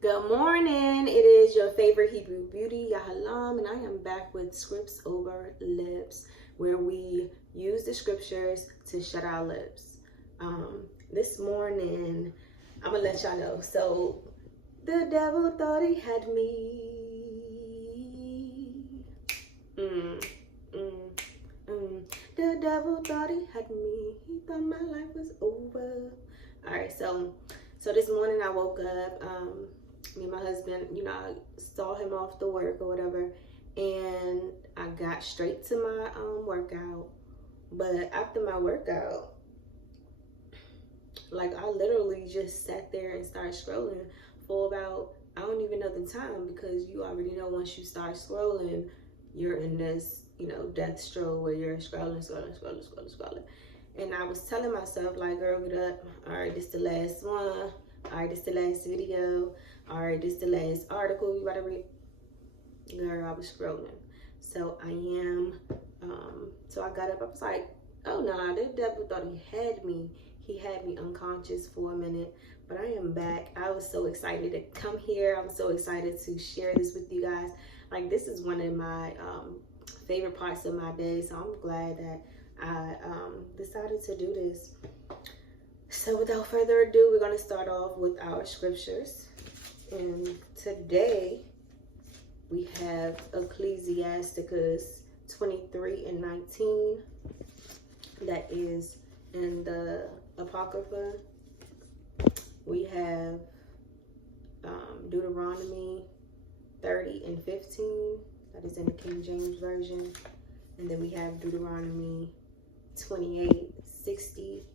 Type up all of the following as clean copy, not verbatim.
Good morning. It is your favorite Hebrew beauty, Yahalam, and I am back with Scripts Over Lips, where we use the scriptures to shut our lips. This morning, I'm gonna let y'all know. So, the devil thought he had me. The devil thought he had me. He thought my life was over. All right, so this morning I woke up. Me and my husband, I saw him off to work or whatever, and I got straight to my workout. But after my workout, like, I literally just sat there and started scrolling for about, I don't even know the time, because you already know once you start scrolling, you're in this, death stroll where you're scrolling. And I was telling myself, like, girl, get up. All right, this the last one. All right, this the last video. All right, this the last article you gotta read. Girl, I was scrolling. So I am, so I got up. I was like, oh no, the devil thought he had me. He had me unconscious for a minute, but I am back. I was so excited to come here. I'm so excited to share this with you guys. Like, this is one of my favorite parts of my day, so I'm glad that I decided to do this. So without further ado, we're going to start off with our scriptures. And today we have Ecclesiasticus 23:19. That is in the apocrypha. We have Deuteronomy 30:15. That is in the King James Version. And then we have Deuteronomy 28:60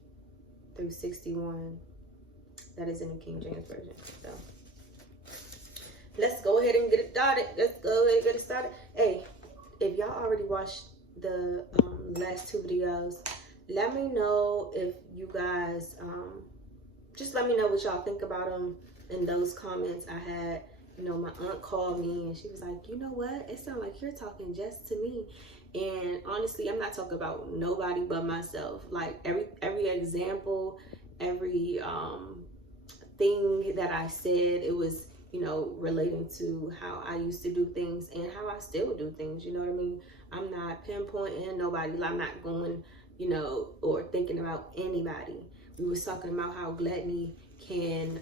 through 61. That is in the King James Version. So let's go ahead and get it started. Hey, if y'all already watched the last two videos, let me know if you guys, just let me know what y'all think about them in those comments. I had, my aunt called me and she was like, you know what? It sounds like you're talking just to me. And honestly, I'm not talking about nobody but myself. Like, every example, every thing that I said, it was, relating to how I used to do things and how I still do things. You know what I mean? I'm not pinpointing nobody. I'm not going, or thinking about anybody. We was talking about how gluttony can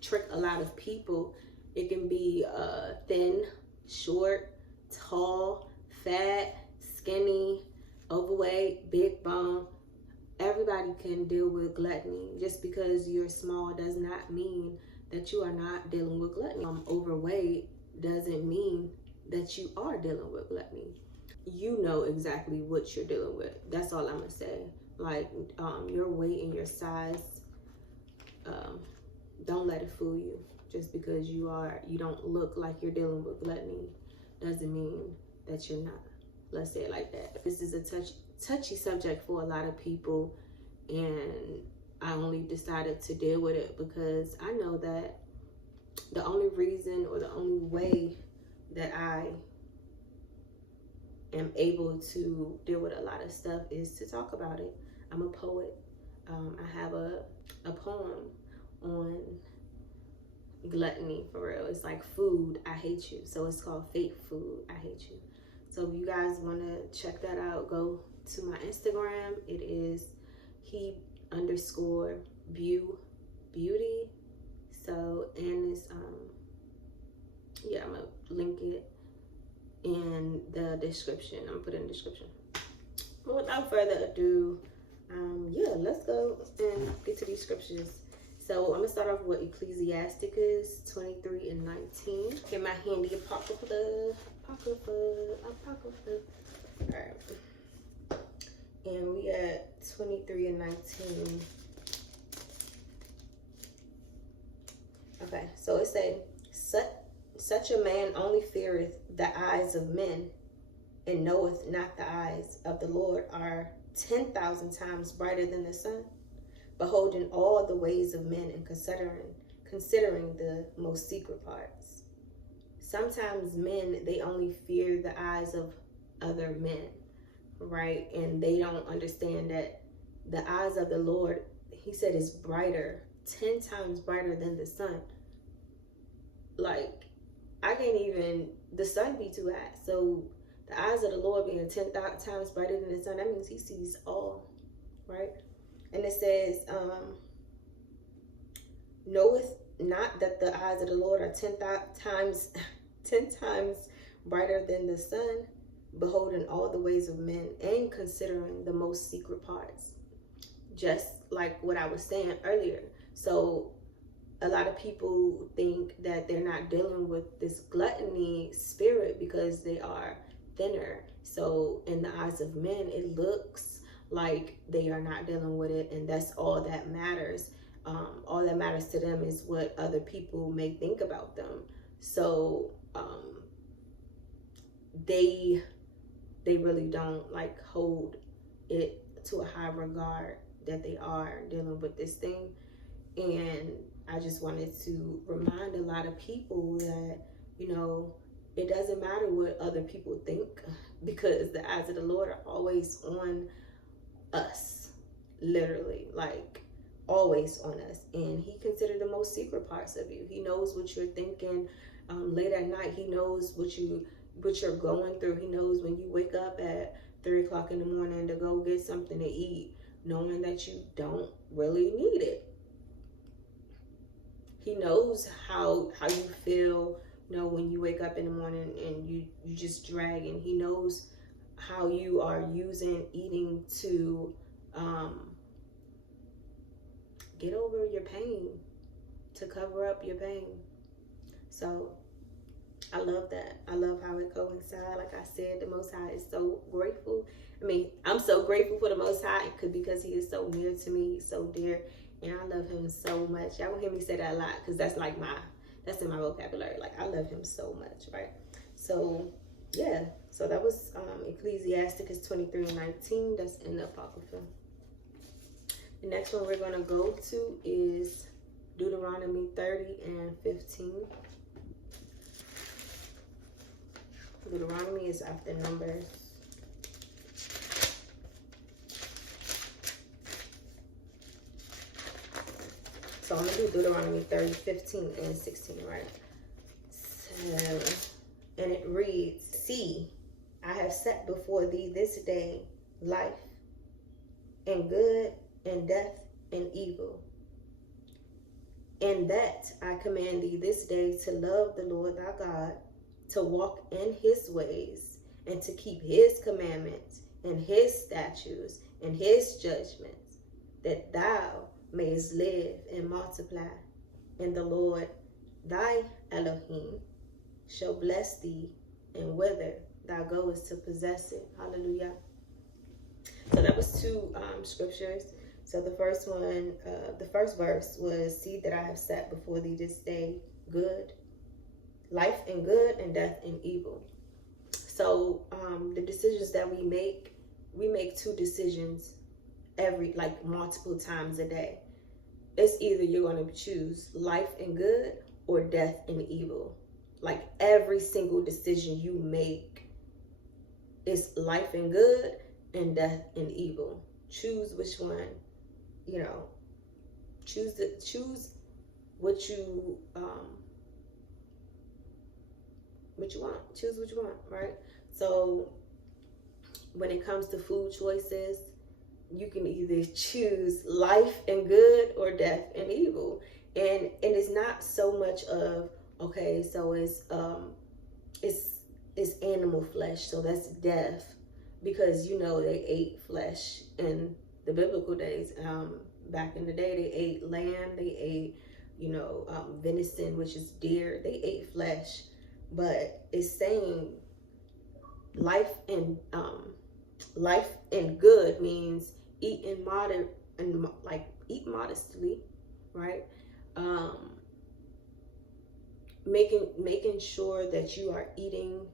trick a lot of people. It can be thin, short, tall, fat, skinny, overweight, big bone. Everybody can deal with gluttony. Just because you're small does not mean that you are not dealing with gluttony. Overweight doesn't mean that you are dealing with gluttony. You know exactly what you're dealing with. That's all I'm gonna say. Like, your weight and your size, don't let it fool you. Just because you don't look like you're dealing with gluttony doesn't mean that you're not. Let's say it like that. This is a touchy subject for a lot of people, and I only decided to deal with it because I know that the only reason or the only way that I am able to deal with a lot of stuff is to talk about it. I'm a poet. I have a poem on gluttony, for real. It's like food, I hate you. So it's called Fake Food, I Hate You. So if you guys want to check that out, go to my Instagram. It is he_beauty. So, and it's yeah, I'm gonna link it in the description. I'm gonna put it in the description. But without further ado, yeah, let's go and get to these scriptures. So I'm gonna start off with Ecclesiasticus 23:19. Get my handy apocrypha. All right. And we at 23:19. Okay, so it said, such a man only feareth the eyes of men, and knoweth not the eyes of the Lord are 10,000 times brighter than the sun, beholding all the ways of men and considering the most secret parts. Sometimes men, they only fear the eyes of other men, right? And they don't understand that the eyes of the Lord, he said, is brighter, 10 times brighter than the sun. like, I can't even, the sun be too hot. So the eyes of the Lord being 10,000 times brighter than the sun, that means he sees all, right? And it says, knoweth not that the eyes of the Lord are 10 times brighter than the sun, beholding all the ways of men and considering the most secret parts. Just like what I was saying earlier. So a lot of people think that they're not dealing with this gluttony spirit because they are thinner. So in the eyes of men, it looks like they are not dealing with it, and that's all that matters. All that matters to them is what other people may think about them. So they really don't like hold it to a high regard that they are dealing with this thing. And I just wanted to remind a lot of people that, you know, it doesn't matter what other people think, because the eyes of the Lord are always on us, literally, like always on us. And he considered the most secret parts of you. He knows what you're thinking late at night. He knows what you're going through. He knows when you wake up at 3 o'clock in the morning to go get something to eat, knowing that you don't really need it. He knows how you feel, you know, when you wake up in the morning and you just dragging. He knows how you are using eating to get over your pain, to cover up your pain. So I love that. I love how it coincides. Like I said, the Most High is so grateful. I mean, I'm so grateful for the Most High because he is so near to me, so dear, and I love him so much. Y'all gonna hear me say that a lot because that's like that's in my vocabulary. Like, I love him so much, right? So yeah, so that was Ecclesiasticus 23:19. That's in the apocrypha. The next one we're gonna go to is Deuteronomy 30:15. Deuteronomy is after Numbers. So I'm going to do Deuteronomy 30:15-16, right? So, and it reads, see, I have set before thee this day life and good and death and evil. And that I command thee this day to love the Lord thy God, to walk in his ways, and to keep his commandments and his statutes and his judgments, that thou mayest live and multiply. And the Lord thy Elohim shall bless thee, and whither thou goest to possess it. Hallelujah. So that was two scriptures. So the first one, the first verse was, see that I have set before thee this day good, life and good, and death and evil. So the decisions that we make two decisions multiple times a day. It's either you're going to choose life and good or death and evil. Like, every single decision you make is life and good and death and evil. Choose which one, you know, choose what you want. Choose what you want, right? So when it comes to food choices, you can either choose life and good or death and evil. And it's not so much of, okay, so it's animal flesh, so that's death, because you know they ate flesh in the biblical days. Back in the day, they ate lamb, they ate, you know, venison, which is deer. They ate flesh. But it's saying life and good means eat modestly, right? Making sure that you are eating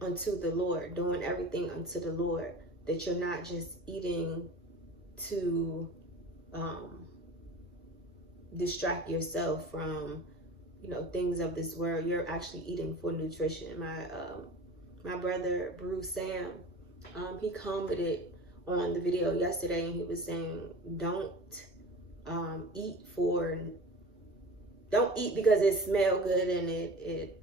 unto the Lord, doing everything unto the Lord, that you're not just eating to distract yourself from, you know, things of this world. You're actually eating for nutrition. My brother Bruce Sam, he commented on the video yesterday, and he was saying, don't eat for Don't eat because it smells good and it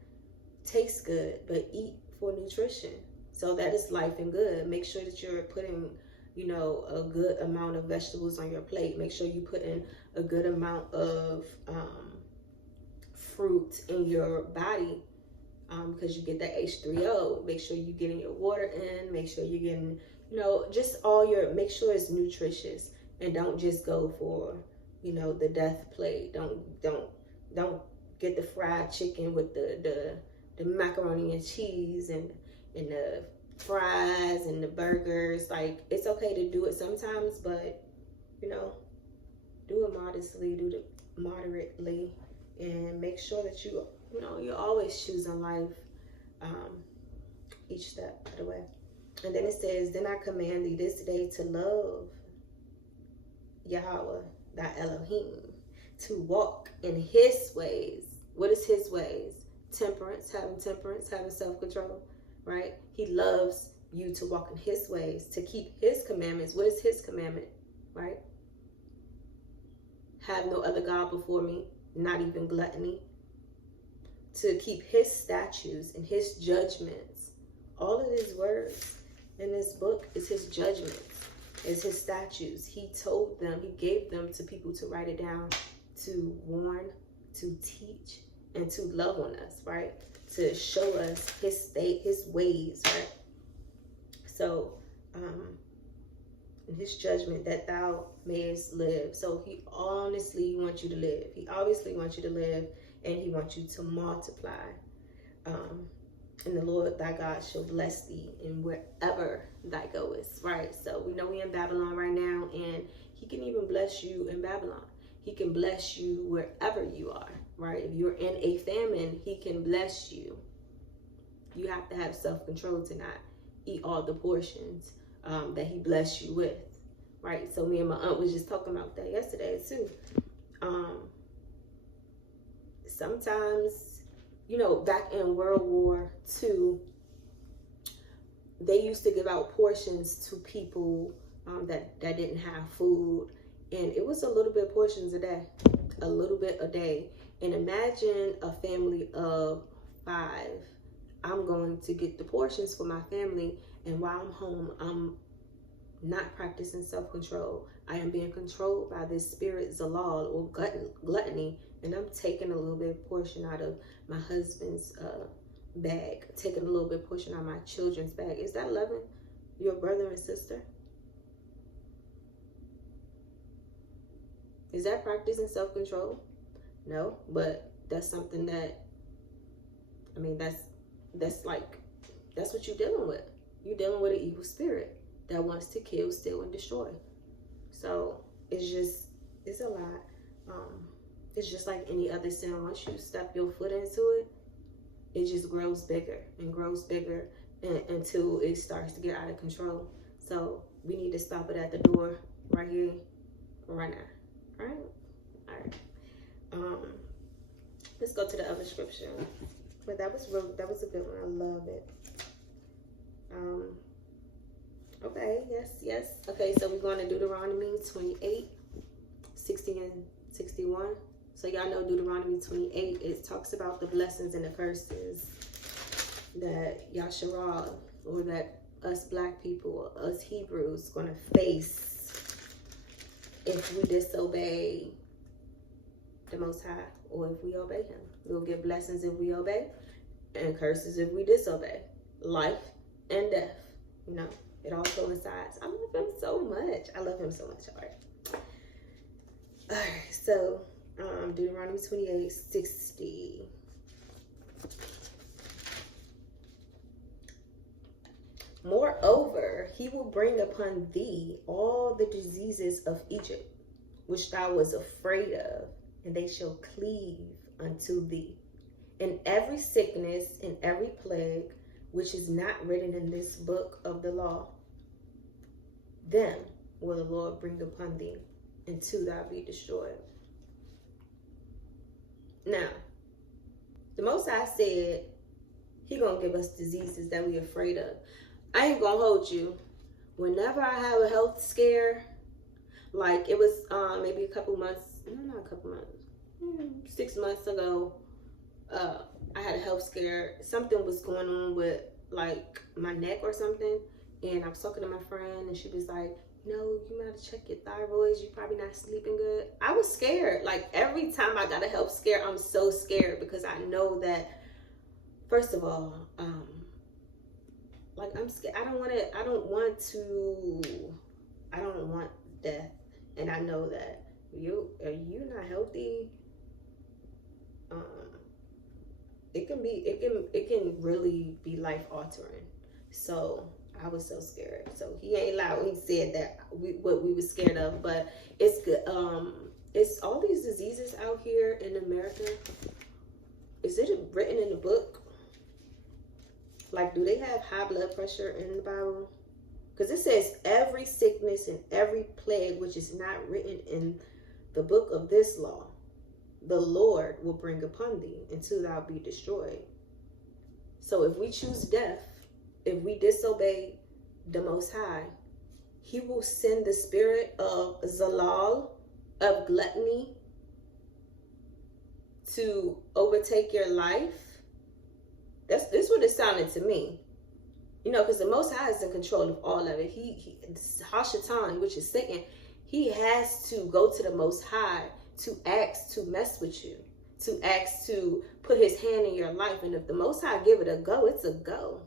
tastes good, but eat for nutrition. So that is life and good. Make sure that you're putting, you know, a good amount of vegetables on your plate. Make sure you put in a good amount of fruit in your body, because you get that H3O. Make sure you're getting your water in. Make sure you're getting, you know, just all your, make sure it's nutritious, and don't just go for, you know, the death plate. Don't get the fried chicken with the macaroni and cheese and the fries and the burgers. Like, it's okay to do it sometimes, but, you know, do it modestly, do it moderately, and make sure that you know, you're always choosing life, each step of the way. And then it says, then I command thee this day to love Yahawah, thy Elohim, to walk in his ways. What is his ways? Temperance, having self-control, right? He loves you to walk in his ways, to keep his commandments. What is his commandment, right? Have no other God before me, not even gluttony. To keep his statutes and his judgments. All of his words in this book is his judgments, is his statutes. He told them, he gave them to people to write it down, to warn, to teach, and to love on us, right? To show us his state, his ways, right? So, in his judgment, that thou mayest live. So he honestly wants you to live. He obviously wants you to live, and he wants you to multiply. And the Lord thy God shall bless thee in wherever thou goest, right? So we know we're in Babylon right now, and he can even bless you in Babylon. He can bless you wherever you are, right? If you're in a famine, he can bless you. You have to have self-control to not eat all the portions that he blessed you with, right? So me and my aunt was just talking about that yesterday too. Sometimes, you know, back in World War II, they used to give out portions to people that didn't have food. And it was a little bit portions a day, a little bit a day. And imagine a family of 5. I'm going to get the portions for my family. And while I'm home, I'm not practicing self-control. I am being controlled by this spirit, Zalal, or gluttony. And I'm taking a little bit portion out of my husband's bag, taking a little bit portion out of my children's bag. Is that loving your brother and sister? Is that practicing self-control? No, but that's something that, I mean, that's what you're dealing with. You're dealing with an evil spirit that wants to kill, steal, and destroy. So it's a lot. It's just like any other sin. Once you step your foot into it, it just grows bigger and grows bigger until it starts to get out of control. So we need to stop it at the door right here, right now. All right. Let's go to the other scripture. But that was a good one. I love it. Okay, yes. Okay, so we're going to Deuteronomy 28, 60 and 61. So y'all know Deuteronomy 28, it talks about the blessings and the curses that Yasharalah, or that us black people, us Hebrews, going to face if we disobey the Most High, or if we obey him. We'll get blessings if we obey, and curses if we disobey. Life and death, you know, it all coincides. I love him so much. All right, so Deuteronomy 28, 60. Moreover, he will bring upon thee all the diseases of Egypt, which thou was afraid of, and they shall cleave unto thee. And every sickness and every plague, which is not written in this book of the law, them will the Lord bring upon thee, until thou be destroyed. Now, the Most High said he gonna give us diseases that we afraid of. I ain't gonna hold you. Whenever I have a health scare, like it was maybe a couple months, no, not a couple months, 6 months ago, I had a health scare. Something was going on with like my neck or something, and I was talking to my friend, and she was like, "No, you gotta check your thyroids. You're probably not sleeping good." I was scared. Like every time I got a health scare, I'm so scared because I know that, first of all, like I'm scared. I don't want death, and I know that you not healthy. It can really be life altering. So I was so scared. So he ain't loud when he said that what we were scared of, but it's good. It's all these diseases out here in America. Is it written in the book? Like, do they have high blood pressure in the Bible? Because it says every sickness and every plague which is not written in the book of this law, the Lord will bring upon thee until thou be destroyed. So if we choose death, if we disobey the Most High, he will send the spirit of Zalal, of gluttony, to overtake your life. That's what it sounded to me. You know, because the Most High is in control of all of it. He Hashatan, which is Satan, he has to go to the Most High to ask to mess with you, to ask to put his hand in your life. And if the Most High give it a go, it's a go.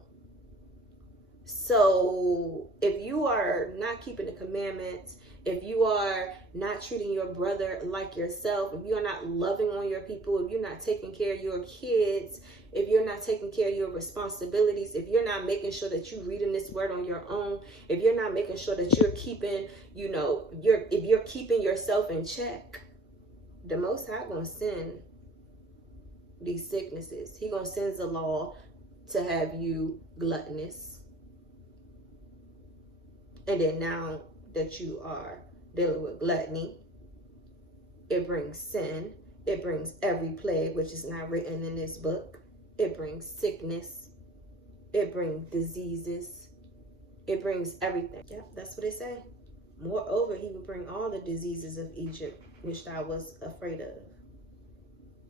So if you are not keeping the commandments, if you are not treating your brother like yourself, if you are not loving on your people, if you're not taking care of your kids, if you're not taking care of your responsibilities, if you're not making sure that you're reading this word on your own, if you're not making sure that you're keeping, if you're keeping yourself in check, the Most High gonna send these sicknesses. He gonna send the law to have you gluttonous. And then now that you are dealing with gluttony, it brings sin. It brings every plague which is not written in this book. It brings sickness. It brings diseases. It brings everything. Yep, that's what it say. Moreover, he will bring all the diseases of Egypt, which I was afraid of.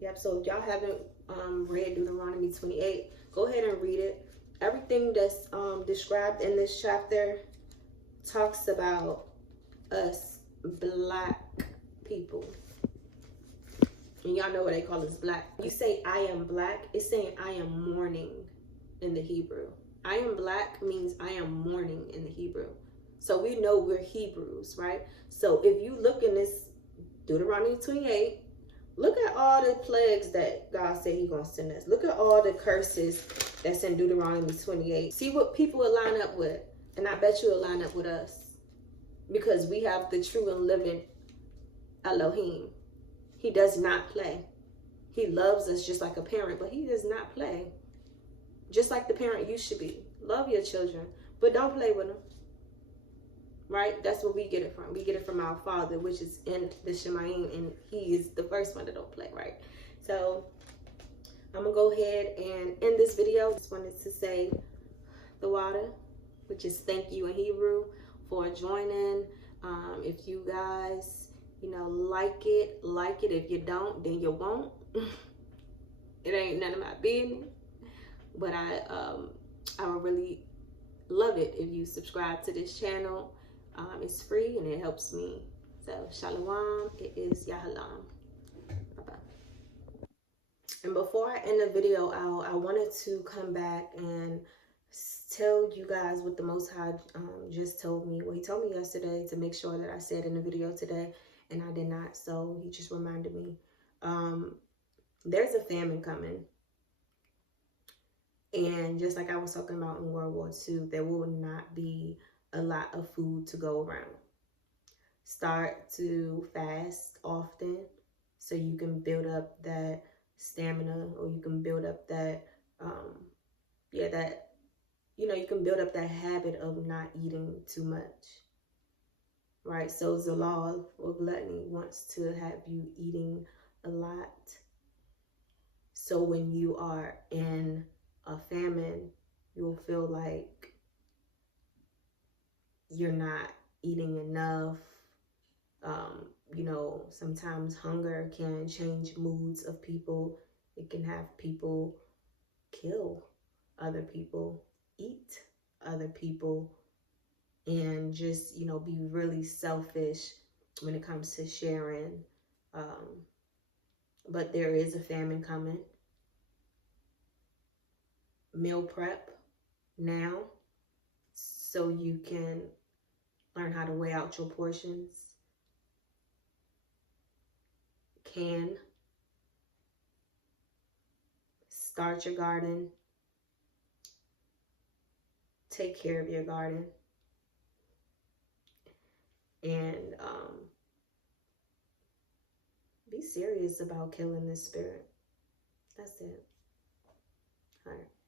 Yep, so if y'all haven't read Deuteronomy 28, go ahead and read it. Everything that's described in this chapter talks about us black people. And y'all know what they call us black. You say I am black, it's saying I am mourning in the Hebrew. I am black means I am mourning in the Hebrew. So we know we're Hebrews, right? So if you look in this Deuteronomy 28, look at all the plagues that God said he's going to send us. Look at all the curses that's in Deuteronomy 28. See what people will line up with. And I bet you will line up with us. Because we have the true and living Elohim. He does not play. He loves us just like a parent, but he does not play. Just like the parent you should be. Love your children, but don't play with them. Right? That's where we get it from. We get it from our Father, which is in the Shemayim, and he is the first one that don't play, right? So I'm going to go ahead and end this video. Just wanted to say the water, which is thank you in Hebrew, for joining. If you guys, like it. If you don't, then you won't. It ain't none of my business. But I would really love it if you subscribe to this channel. It's free and it helps me. So Shalawam, it is Yahalam. Bye-bye. And before I end the video out, I wanted to come back and tell you guys what the Most High just told me. Well, he told me yesterday to make sure that I said in the video today, and I did not. So he just reminded me. There's a famine coming. And just like I was talking about in World War II, there will not be a lot of food to go around. Start to fast often so you can build up that stamina, or you can build up that, you can build up that habit of not eating too much. Right? So Zalal, or gluttony, wants to have you eating a lot. So when you are in a famine, you'll feel like you're not eating enough, You know, sometimes hunger can change moods of people. It can have people kill other people, eat other people, and just, you know, be really selfish when it comes to sharing. But there is a famine coming. Meal prep now so you can learn how to weigh out your portions. Can start your garden. Take care of your garden. And be serious about killing this spirit. That's it. All right.